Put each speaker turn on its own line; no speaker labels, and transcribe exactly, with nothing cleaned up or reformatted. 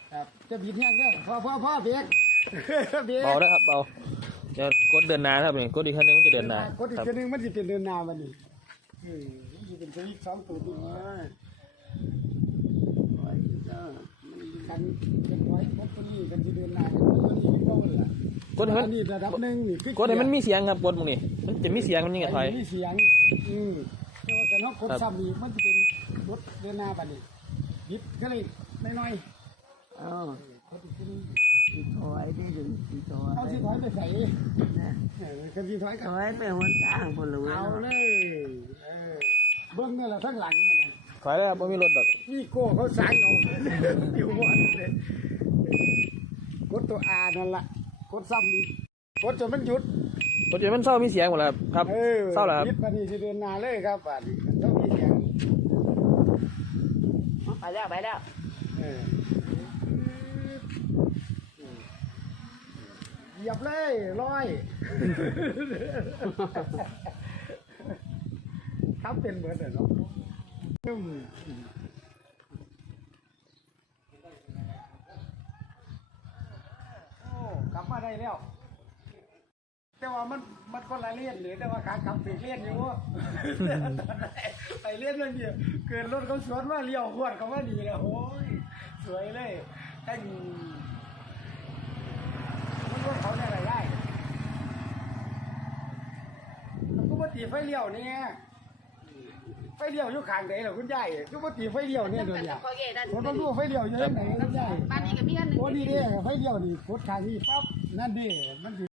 ครับจะบีบแห้งเด้อพ่อพ่อพ่อเบรกเบรก
เบาแล้วครับเบาจะกดเดินหน้าครับนี่กดอีกครั้งนึงมันจะเดินหน้าก
ดอีก
ครับ
ทีนึงมันจะเป็นเดินหน้ามันนี่เออมันจะเป็นสวิตช์สองตัวนี่กันกันไว้กดตัวนี้กันจะเดินหน้าตัวนี้ก็มันละ
กดให้มัน
อันนี้ระดับหนึ่งนี่คือก
ดให้มันมีเสียงครับกดมึงนี่มันจะมีเสียงมันยังไงถอย
มีเสียงอืมแต่ว่ากันเขากดซ้ำอีกมันจะเป็นรถเดินหน้าบัดนี้ยิบก็เลยน้อย
เอ้า
ๆกดอีกทีนึง
สิถอยได้ถึงสิถอย
เอาสิถอยไปใส่
นะ
เออกันสิถอย
ถ
กัน
อยไปหนทางพลเมือง
เอาเลยเออเบื้องนี่แหละทั้งหลังนี่นะ
ถอยแล้วครับไม่มีรถดอก
นี่โก้เขาสางเอาอยู่หมดเลยกดตัวอานั่นละกดซ้ำนี่กดจนมันหยุด
กดจนมันเศร้ามีเสียงหมดแล้วครับ
เออ
เศร้าแล้วครับ
ยิบมานี่จะเดินหน้าเลยครับป่านนี้ต้องมีเสียง
ไปแล้วไปแล้ว
เออเหยียบเลยร้อยทำเป็นเหมือนเดิมเนาะอืมโอ้กลับมาได้แล้ว แต่ว่ามันมันคนละเลียนหรือแต่ว่าขากลับไปเลียนอยู่ ไปเลียนนั่นเดียวเกินรถเขาสวนมาเลี้ยวขวดเขาว่าดีแล้วโอ้ยสวยเลยแต่งมันรถเขาเนี่ยอะไรได้มันก็มาตีไฟเลี้ยวนี่ไฟเลี้ยวอยู่ข้างไหนเหรอคุณยายก็มาตีไฟเลี้ยวเนี่ยเดี๋ยวนี้ผมต้องรู้ไฟเลี้ยวอยู่ที่ไหนคุณยาย
บ้านนี้กับพี่อันหนึ่ง
โอ้นี่เด้ไฟเลี้ยวนี่กดข้างนี้ปั๊บนั่นเด้มัน